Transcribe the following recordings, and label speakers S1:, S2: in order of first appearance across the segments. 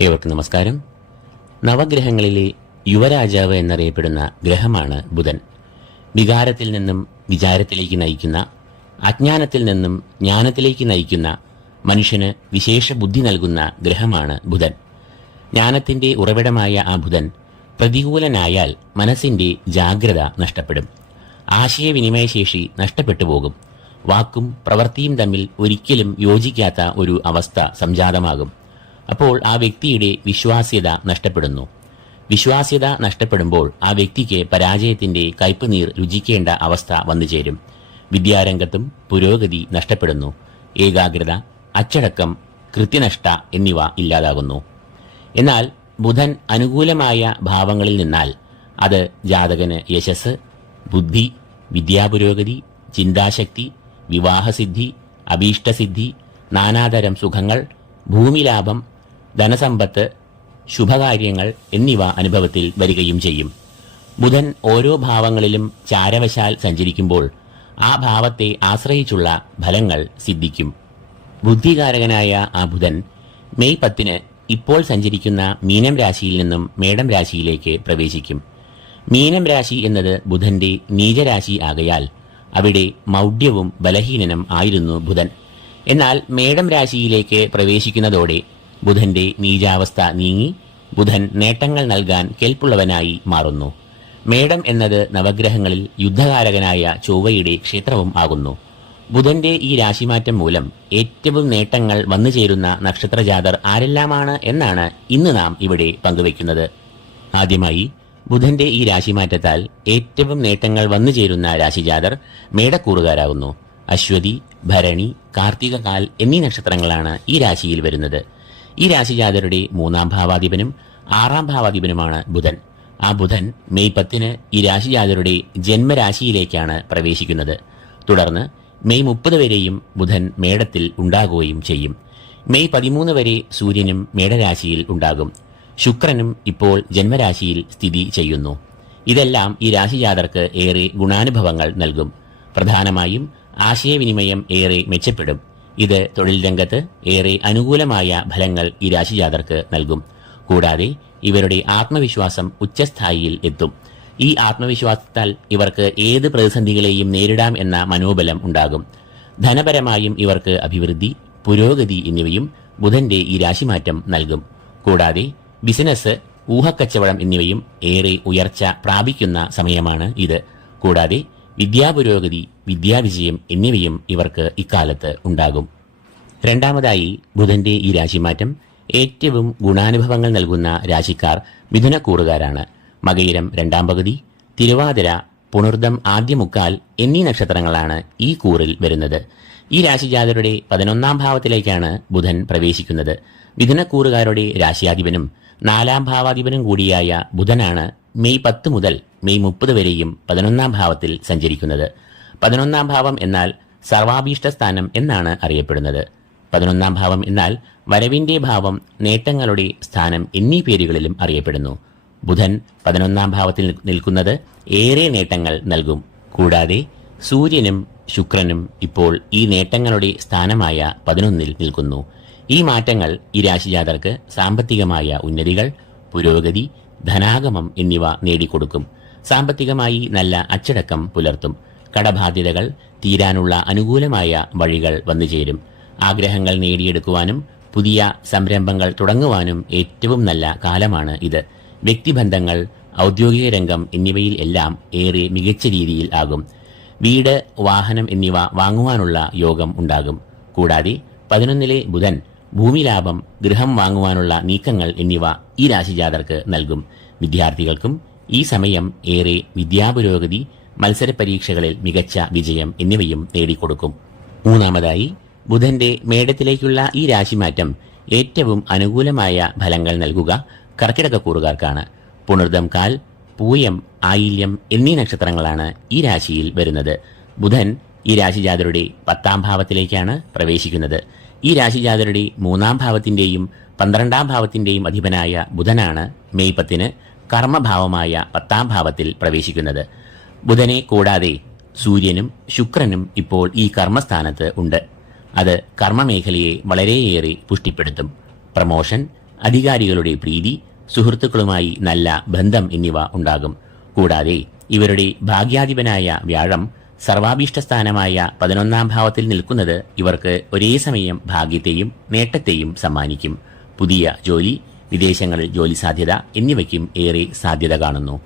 S1: ഏവർക്കും നമസ്കാരം. നവഗ്രഹങ്ങളിലെ യുവരാജാവ് എന്നറിയപ്പെടുന്ന ഗ്രഹമാണ് ബുധൻ. വികാരത്തിൽ നിന്നും വിചാരത്തിലേക്ക് നയിക്കുന്ന അജ്ഞാനത്തിൽ നിന്നും ജ്ഞാനത്തിലേക്ക് നയിക്കുന്ന മനുഷ്യന് വിശേഷ ബുദ്ധി നൽകുന്ന ഗ്രഹമാണ് ബുധൻ. ജ്ഞാനത്തിന്റെ ഉറവിടമായ ആ ബുധൻ പ്രതികൂലനായാൽ മനസ്സിന്റെ ജാഗ്രത നഷ്ടപ്പെടും. ആശയവിനിമയശേഷി നഷ്ടപ്പെട്ടു പോകും. വാക്കും പ്രവൃത്തിയും തമ്മിൽ ഒരിക്കലും യോജിക്കാത്ത ഒരു അവസ്ഥ സംജാതമാകും. അപ്പോൾ ആ വ്യക്തിയുടെ വിശ്വാസ്യത നഷ്ടപ്പെടുന്നു. വിശ്വാസ്യത നഷ്ടപ്പെടുമ്പോൾ ആ വ്യക്തിക്ക് പരാജയത്തിന്റെ കയ്പുനീർ രുചിക്കേണ്ട അവസ്ഥ വന്നു ചേരും. വിദ്യാരംഗത്തും പുരോഗതി നഷ്ടപ്പെടുന്നു. ഏകാഗ്രത അച്ചടക്കം കൃത്യനഷ്ട എന്നിവ ഇല്ലാതാകുന്നു. എന്നാൽ ബുധൻ അനുകൂലമായ ഭാവങ്ങളിൽ നിന്നാൽ അത് ജാതകന് യശസ് ബുദ്ധി വിദ്യാപുരോഗതി ചിന്താശക്തി വിവാഹസിദ്ധി അഭീഷ്ടസിദ്ധി നാനാതരം സുഖങ്ങൾ ഭൂമിലാഭം ധനസമ്പത്ത് ശുഭകാര്യങ്ങൾ എന്നിവ അനുഭവത്തിൽ വരികയും ചെയ്യും. ബുധൻ ഓരോ ഭാവങ്ങളിലും ചാരവശാൽ സഞ്ചരിക്കുമ്പോൾ ആ ഭാവത്തെ ആശ്രയിച്ചുള്ള ഫലങ്ങൾ സിദ്ധിക്കും. ബുദ്ധികാരകനായ ആ ബുധൻ മെയ് പത്തിന് ഇപ്പോൾ സഞ്ചരിക്കുന്ന മീനം രാശിയിൽ നിന്നും മേടം രാശിയിലേക്ക് പ്രവേശിക്കും. മീനം രാശി എന്നത് ബുധന്റെ നീചരാശി ആകയാൽ അവിടെ മൗഢ്യവും ബലഹീനനും ആയിരുന്നു ബുധൻ. എന്നാൽ മേടം രാശിയിലേക്ക് പ്രവേശിക്കുന്നതോടെ ബുധന്റെ നീചാവസ്ഥ നീങ്ങി ബുധൻ നേട്ടങ്ങൾ നൽകാൻ കെൽപ്പുള്ളവനായി മാറുന്നു. മേടം എന്നത് നവഗ്രഹങ്ങളിൽ യുദ്ധകാരകനായ ചൊവ്വയുടെ ക്ഷേത്രവും ആകുന്നു. ബുധന്റെ ഈ രാശിമാറ്റം മൂലം ഏറ്റവും നേട്ടങ്ങൾ വന്നു ചേരുന്ന നക്ഷത്രജാതർ ആരെല്ലാമാണ് എന്നാണ് ഇന്ന് നാം ഇവിടെ പങ്കുവയ്ക്കുന്നത്. ആദ്യമായി ബുധന്റെ ഈ രാശിമാറ്റത്താൽ ഏറ്റവും നേട്ടങ്ങൾ വന്നു ചേരുന്ന രാശിജാതർ മേടക്കൂറുകാരാകുന്നു. അശ്വതി ഭരണി കാർത്തികകാൽ എന്നീ നക്ഷത്രങ്ങളാണ് ഈ രാശിയിൽ വരുന്നത്. ഈ രാശിജാതരുടെ മൂന്നാം ഭാവാധിപനും ആറാം ഭാവാധിപനുമാണ് ബുധൻ. ആ ബുധൻ മെയ് പത്തിന് ഈ രാശിജാതരുടെ ജന്മരാശിയിലേക്കാണ് പ്രവേശിക്കുന്നത്. തുടർന്ന് മെയ് മുപ്പത് വരെയും ബുധൻ മേടത്തിൽ ഉണ്ടാകുകയും ചെയ്യും. മെയ് പതിമൂന്ന് വരെ സൂര്യനും മേടരാശിയിൽ ഉണ്ടാകും. ശുക്രനും ഇപ്പോൾ ജന്മരാശിയിൽ സ്ഥിതി ചെയ്യുന്നു. ഇതെല്ലാം ഈ രാശിജാതർക്ക് ഏറെ ഗുണാനുഭവങ്ങൾ നൽകും. പ്രധാനമായും ആശയവിനിമയം ഏറെ മെച്ചപ്പെടും. ഇത് തൊഴിൽ രംഗത്ത് ഏറെ അനുകൂലമായ ഫലങ്ങൾ ഈ രാശിജാതർക്ക് നൽകും. കൂടാതെ ഇവരുടെ ആത്മവിശ്വാസം ഉച്ചസ്ഥായിയിൽ എത്തും. ഈ ആത്മവിശ്വാസത്താൽ ഇവർക്ക് ഏത് പ്രതിസന്ധികളെയും നേരിടാം എന്ന മനോബലം ഉണ്ടാകും. ധനപരമായും ഇവർക്ക് അഭിവൃദ്ധി പുരോഗതി എന്നിവയും ബുധന്റെ ഈ രാശിമാറ്റം നൽകും. കൂടാതെ ബിസിനസ് ഊഹക്കച്ചവടം എന്നിവയും ഏറെ ഉയർച്ച പ്രാപിക്കുന്ന സമയമാണ് ഇത്. കൂടാതെ വിദ്യാപുരോഗതി വിദ്യാവിജയം എന്നിവയും ഇവർക്ക് ഇക്കാലത്ത് ഉണ്ടാകും. രണ്ടാമതായി ബുധന്റെ ഈ രാശിമാറ്റം ഏറ്റവും ഗുണാനുഭവങ്ങൾ നൽകുന്ന രാശിക്കാർ മിഥുനക്കൂറുകാരാണ്. മകയിരം രണ്ടാം പകുതി തിരുവാതിര പുണർദം ആദ്യമുക്കാൽ എന്നീ നക്ഷത്രങ്ങളാണ് ഈ കൂറിൽ വരുന്നത്. ഈ രാശിജാതരുടെ പതിനൊന്നാം ഭാവത്തിലേക്കാണ് ബുധൻ പ്രവേശിക്കുന്നത്. മിഥുനക്കൂറുകാരുടെ രാശിയാധിപനും നാലാം ഭാവാധിപനും കൂടിയായ ബുധനാണ് മെയ് പത്ത് മുതൽ മെയ് മുപ്പത് വരെയും പതിനൊന്നാം ഭാവത്തിൽ സഞ്ചരിക്കുന്നത്. പതിനൊന്നാം ഭാവം എന്നാൽ സർവാഭീഷ്ട സ്ഥാനം എന്നാണ് അറിയപ്പെടുന്നത്. പതിനൊന്നാം ഭാവം എന്നാൽ വരവിന്റെ ഭാവം നേട്ടങ്ങളുടെ സ്ഥാനം എന്നീ പേരുകളിലും അറിയപ്പെടുന്നു. ബുധൻ പതിനൊന്നാം ഭാവത്തിൽ നിൽക്കുന്നത് ഏറെ നേട്ടങ്ങൾ നൽകും. കൂടാതെ സൂര്യനും ശുക്രനും ഇപ്പോൾ ഈ നേട്ടങ്ങളുടെ സ്ഥാനമായ പതിനൊന്നിൽ നിൽക്കുന്നു. ഈ മാറ്റങ്ങൾ ഈ രാശിജാതർക്ക് സാമ്പത്തികമായ ഉന്നതികൾ പുരോഗതി ധനാഗമം എന്നിവ നേടിക്കൊടുക്കും. സാമ്പത്തികമായി നല്ല അച്ചടക്കം പുലർത്തും. കടബാധ്യതകൾ തീരാനുള്ള അനുകൂലമായ വഴികൾ വന്നുചേരും ആഗ്രഹങ്ങൾ നേടിയെടുക്കുവാനും പുതിയ സംരംഭങ്ങൾ തുടങ്ങുവാനും ഏറ്റവും നല്ല കാലമാണ് ഇത്. വ്യക്തിബന്ധങ്ങൾ ഔദ്യോഗിക രംഗം എന്നിവയിൽ എല്ലാം ഏറെ മികച്ച രീതിയിൽ ആകും. വീട് വാഹനം എന്നിവ വാങ്ങുവാനുള്ള യോഗം ഉണ്ടാകും. കൂടാതെ പതിനൊന്നിലെ ബുധൻ ഭൂമി ലാഭം ഗൃഹം വാങ്ങുവാനുള്ള നീക്കങ്ങൾ എന്നിവ ഈ രാശിജാതർക്ക് നൽകും. വിദ്യാർത്ഥികൾക്കും ഈ സമയം ഏറെ വിദ്യാപുരോഗതി മത്സര പരീക്ഷകളിൽ മികച്ച വിജയം എന്നിവയും നേടിക്കൊടുക്കും. മൂന്നാമതായി ബുധന്റെ മേടത്തിലേക്കുള്ള ഈ രാശിമാറ്റം ഏറ്റവും അനുകൂലമായ ഫലങ്ങൾ നൽകുക കർക്കിടകക്കൂറുകാർക്കാണ് പുണർദം കാൽ പൂയം ആയില്യം എന്നീ നക്ഷത്രങ്ങളാണ് ഈ രാശിയിൽ വരുന്നത്. ബുധൻ ഈ രാശിജാതരുടെ പത്താം ഭാവത്തിലേക്കാണ് പ്രവേശിക്കുന്നത്. ഈ രാശിജാതരുടെ മൂന്നാം ഭാവത്തിന്റെയും പന്ത്രണ്ടാം ഭാവത്തിന്റെയും അധിപനായ ബുധനാണ് മെയ് പത്തിന്. കർമ്മഭാവമായ പത്താം ഭാവത്തിൽ പ്രവേശിക്കുന്നത്. ബുധനെ കൂടാതെ സൂര്യനും ശുക്രനും ഇപ്പോൾ ഈ കർമ്മസ്ഥാനത്ത് ഉണ്ട്. അത് കർമ്മമേഖലയെ വളരെയേറെ പുഷ്ടിപ്പെടുത്തും. പ്രമോഷൻ അധികാരികളുടെ പ്രീതി സുഹൃത്തുക്കളുമായി നല്ല ബന്ധം എന്നിവ ഉണ്ടാകും. കൂടാതെ ഇവരുടെ ഭാഗ്യാധിപനായ വ്യാഴം സർവാഭീഷ്ട സ്ഥാനമായ പതിനൊന്നാം ഭാവത്തിൽ നിൽക്കുന്നത് ഇവർക്ക് ഒരേ സമയം ഭാഗ്യത്തെയും നേട്ടത്തെയും സമ്മാനിക്കും. പുതിയ ജോലി വിദേശങ്ങളിൽ ജോലി സാധ്യത എന്നിവയ്ക്കും ഏറെ സാധ്യത കാണുന്നു.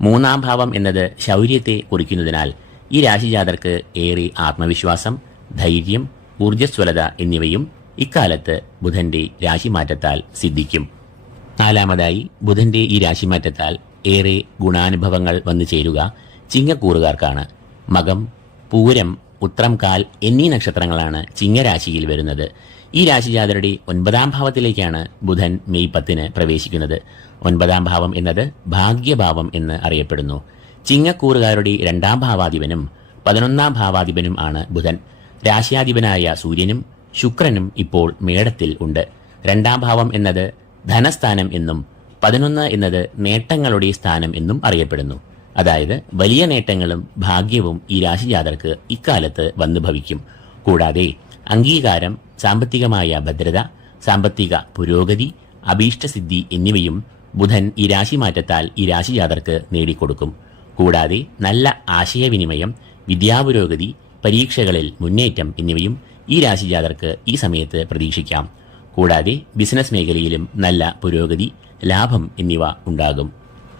S1: മൂന്നാം ഭാവം എന്നത് ശൗര്യത്തെ കുറിക്കുന്നതിനാൽ ഈ രാശിജാതർക്ക് ഏറെ ആത്മവിശ്വാസം ധൈര്യം ഊർജസ്വലത എന്നിവയും ഇക്കാലത്ത് ബുധന്റെ രാശിമാറ്റത്താൽ സിദ്ധിക്കും. നാലാമതായി ബുധന്റെ ഈ രാശിമാറ്റത്താൽ ഏറെ ഗുണാനുഭവങ്ങൾ വന്നു ചേരുക ചിങ്ങക്കൂറുകാർക്കാണ്. മകം പൂരം ഉത്രം കാൽ എന്നീ നക്ഷത്രങ്ങളാണ് ചിങ്ങരാശിയിൽ വരുന്നത്. ഈ രാശിജാതരുടെ ഒൻപതാം ഭാവത്തിലേക്കാണ് ബുധൻ മെയ് പത്തിന് പ്രവേശിക്കുന്നത്. ഒൻപതാം ഭാവം എന്നത് ഭാഗ്യഭാവം എന്ന് അറിയപ്പെടുന്നു. ചിങ്ങക്കൂറുകാരുടെ രണ്ടാം ഭാവാധിപനും പതിനൊന്നാം ഭാവാധിപനും ആണ് ബുധൻ. രാശ്യാധിപനായ സൂര്യനും ശുക്രനും ഇപ്പോൾ മേടത്തിൽ ഉണ്ട്. രണ്ടാം ഭാവം എന്നത് ധനസ്ഥാനം എന്നും പതിനൊന്ന് എന്നത് നേട്ടങ്ങളുടെ സ്ഥാനം എന്നും അറിയപ്പെടുന്നു. അതായത് വലിയ നേട്ടങ്ങളും ഭാഗ്യവും ഈ രാശിജാതർക്ക് ഇക്കാലത്ത് വന്നു ഭവിക്കും കൂടാതെ അംഗീകാരം സാമ്പത്തികമായ ഭദ്രത സാമ്പത്തിക പുരോഗതി അഭീഷ്ടസിദ്ധി എന്നിവയും ബുധൻ ഈ രാശി രാശിമാറ്റത്താൽ ഈ രാശി രാശിജാതർക്ക് നേടിക്കൊടുക്കും. കൂടാതെ നല്ല ആശയവിനിമയം വിദ്യാപുരോഗതി പരീക്ഷകളിൽ മുന്നേറ്റം എന്നിവയും ഈ രാശി രാശിജാതർക്ക് ഈ സമയത്ത് പ്രതീക്ഷിക്കാം. കൂടാതെ ബിസിനസ് മേഖലയിലും നല്ല പുരോഗതി ലാഭം എന്നിവ ഉണ്ടാകും.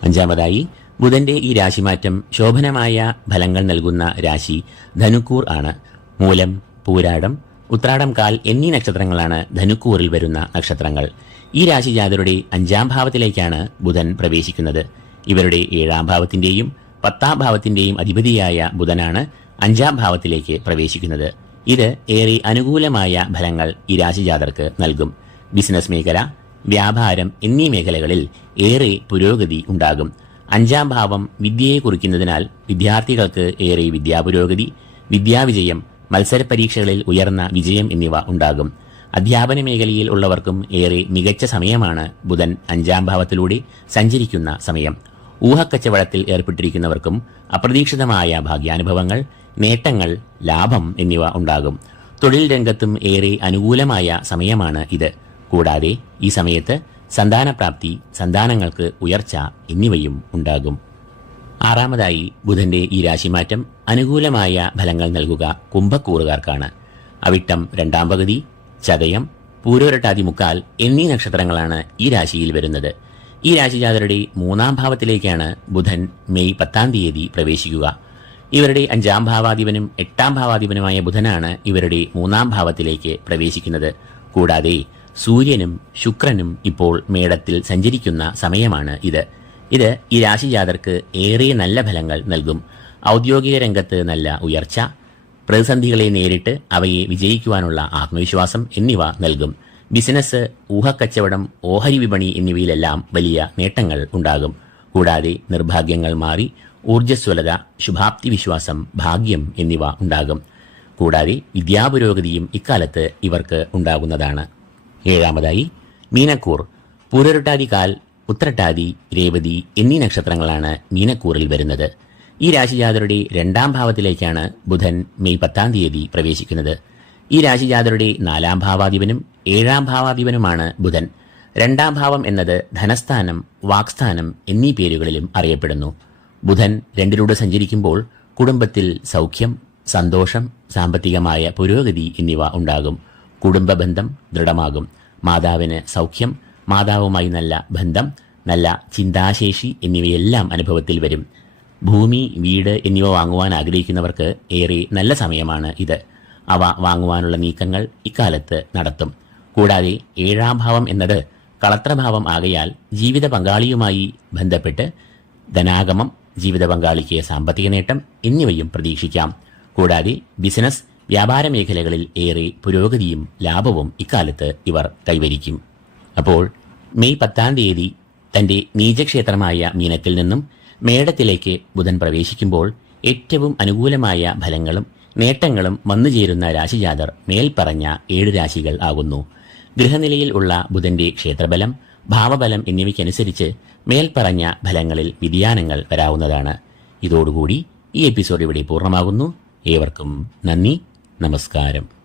S1: അഞ്ചാമതായി ബുധന്റെ ഈ രാശിമാറ്റം ശോഭനമായ ഫലങ്ങൾ നൽകുന്ന രാശി ധനുക്കൂർ ആണ്. മൂലം പൂരാടം ഉത്രാടം കാൽ എന്നീ നക്ഷത്രങ്ങളാണ് ധനുക്കൂറിൽ വരുന്ന നക്ഷത്രങ്ങൾ. ഈ രാശി രാശിജാതരുടെ അഞ്ചാം ഭാവത്തിലേക്കാണ് ബുധൻ പ്രവേശിക്കുന്നത്. ഇവരുടെ ഏഴാം ഭാവത്തിന്റെയും പത്താം ഭാവത്തിന്റെയും അധിപതിയായ ബുധനാണ് അഞ്ചാം ഭാവത്തിലേക്ക് പ്രവേശിക്കുന്നത്. ഇത് ഏറെ അനുകൂലമായ ഫലങ്ങൾ ഈ രാശി രാശിജാതർക്ക് നൽകും. ബിസിനസ് മേഖല വ്യാപാരം എന്നീ മേഖലകളിൽ ഏറെ പുരോഗതി ഉണ്ടാകും. അഞ്ചാം ഭാവം വിദ്യയെ കുറിക്കുന്നതിനാൽ വിദ്യാർത്ഥികൾക്ക് ഏറെ വിദ്യാപുരോഗതി വിദ്യാവിജയം മത്സര പരീക്ഷകളിൽ ഉയർന്ന വിജയം എന്നിവ ഉണ്ടാകും. അധ്യാപന മേഖലയിൽ ഉള്ളവർക്കും ഏറെ മികച്ച സമയമാണ് ബുധൻ അഞ്ചാം ഭാവത്തിലൂടെ സഞ്ചരിക്കുന്ന സമയം. ഊഹക്കച്ചവടത്തിൽ ഏർപ്പെട്ടിരിക്കുന്നവർക്കും അപ്രതീക്ഷിതമായ ഭാഗ്യാനുഭവങ്ങൾ നേട്ടങ്ങൾ ലാഭം എന്നിവ ഉണ്ടാകും. തൊഴിൽ രംഗത്തും ഏറെ അനുകൂലമായ സമയമാണ് ഇത്. കൂടാതെ ഈ സമയത്ത് സന്താനപ്രാപ്തി സന്താനങ്ങൾക്ക് ഉയർച്ച എന്നിവയും ഉണ്ടാകും. ആറാമതായി ബുധന്റെ ഈ രാശിമാറ്റം അനുകൂലമായ ഫലങ്ങൾ നൽകുക കുംഭക്കൂറുകാർക്കാണ്. അവിട്ടം രണ്ടാം പകുതി ചതയം പൂരോരട്ടാതി മുക്കാൽ എന്നീ നക്ഷത്രങ്ങളാണ് ഈ രാശിയിൽ വരുന്നത്. ഈ രാശിജാതരുടെ മൂന്നാം ഭാവത്തിലേക്കാണ് ബുധൻ മെയ് പത്താം തീയതി പ്രവേശിക്കുക. ഇവരുടെ അഞ്ചാം ഭാവാധിപനും എട്ടാം ഭാവാധിപനുമായ ബുധനാണ് ഇവരുടെ മൂന്നാം ഭാവത്തിലേക്ക് പ്രവേശിക്കുന്നത്. കൂടാതെ സൂര്യനും ശുക്രനും ഇപ്പോൾ മേടത്തിൽ സഞ്ചരിക്കുന്ന സമയമാണ് ഇത്. ഇത് ഈ രാശി ജാതർക്ക് ഏറെ നല്ല ഫലങ്ങൾ നൽകും. ഔദ്യോഗിക രംഗത്ത് നല്ല ഉയർച്ച പ്രതിസന്ധികളെ നേരിട്ട് അവയെ വിജയിക്കുവാനുള്ള ആത്മവിശ്വാസം എന്നിവ നൽകും. ബിസിനസ് ഊഹക്കച്ചവടം ഓഹരി വിപണി എന്നിവയിലെല്ലാം വലിയ നേട്ടങ്ങൾ ഉണ്ടാകും. കൂടാതെ നിർഭാഗ്യങ്ങൾ മാറി ഊർജസ്വലത ശുഭാപ്തി വിശ്വാസം ഭാഗ്യം എന്നിവ ഉണ്ടാകും. കൂടാതെ വിദ്യാപുരോഗതിയും ഇക്കാലത്ത് ഇവർക്ക് ഉണ്ടാകുന്നതാണ്. ഏഴാമതായി മീനക്കൂർ. പൂരരുട്ടാതി കാൽ ഉത്രട്ടാതി രേവതി എന്നീ നക്ഷത്രങ്ങളാണ് മീനക്കൂറിൽ വരുന്നത്. ഈ രാശിജാതരുടെ രണ്ടാം ഭാവത്തിലേക്കാണ് ബുധൻ മെയ് പത്താം തീയതി പ്രവേശിക്കുന്നത്. ഈ രാശിജാതരുടെ നാലാം ഭാവാധിപനും ഏഴാം ഭാവാധിപനുമാണ് ബുധൻ. രണ്ടാം ഭാവം എന്നത് ധനസ്ഥാനം വാക്സ്ഥാനം എന്നീ പേരുകളിലും അറിയപ്പെടുന്നു. ബുധൻ രണ്ടിലൂടെ സഞ്ചരിക്കുമ്പോൾ കുടുംബത്തിൽ സൗഖ്യം സന്തോഷം സാമ്പത്തികമായ പുരോഗതി എന്നിവ ഉണ്ടാകും. കുടുംബബന്ധം ദൃഢമാകും. മാതാവിന് സൗഖ്യം മാതാവുമായി നല്ല ബന്ധം നല്ല ചിന്താശേഷി എന്നിവയെല്ലാം അനുഭവത്തിൽ വരും. ഭൂമി വീട് എന്നിവ വാങ്ങുവാൻ ആഗ്രഹിക്കുന്നവർക്ക് ഏറെ നല്ല സമയമാണ് ഇത്. അവ വാങ്ങുവാനുള്ള നീക്കങ്ങൾ ഇക്കാലത്ത് നടത്തും. കൂടാതെ ഏഴാം ഭാവം എന്നത് കളത്രഭാവം ആകയാൽ ജീവിത പങ്കാളിയുമായി ബന്ധപ്പെട്ട് ധനാഗമം ജീവിത പങ്കാളിക്ക് സാമ്പത്തിക നേട്ടം എന്നിവയും പ്രതീക്ഷിക്കാം. കൂടാതെ ബിസിനസ് വ്യാപാര മേഖലകളിൽ ഏറെ പുരോഗതിയും ലാഭവും ഇക്കാലത്ത് ഇവർ കൈവരിക്കും. അപ്പോൾ മെയ് പത്താം തീയതി തന്റെ നീചക്ഷേത്രമായ മീനത്തിൽ നിന്നും മേടത്തിലേക്ക് ബുധൻ പ്രവേശിക്കുമ്പോൾ ഏറ്റവും അനുകൂലമായ ഫലങ്ങളും നേട്ടങ്ങളും വന്നുചേരുന്ന രാശിജാതർ മേൽപ്പറഞ്ഞ ഏഴ് രാശികൾ ആകുന്നു. ഗൃഹനിലയിൽ ഉള്ള ബുധന്റെ ക്ഷേത്രബലം ഭാവബലം എന്നിവയ്ക്കനുസരിച്ച് മേൽപ്പറഞ്ഞ ഫലങ്ങളിൽ വ്യതിയാനങ്ങൾ വരാവുന്നതാണ്. ഇതോടുകൂടി ഈ എപ്പിസോഡ് ഇവിടെ പൂർണമാകുന്നു. ഏവർക്കും നന്ദി നമസ്കാരം.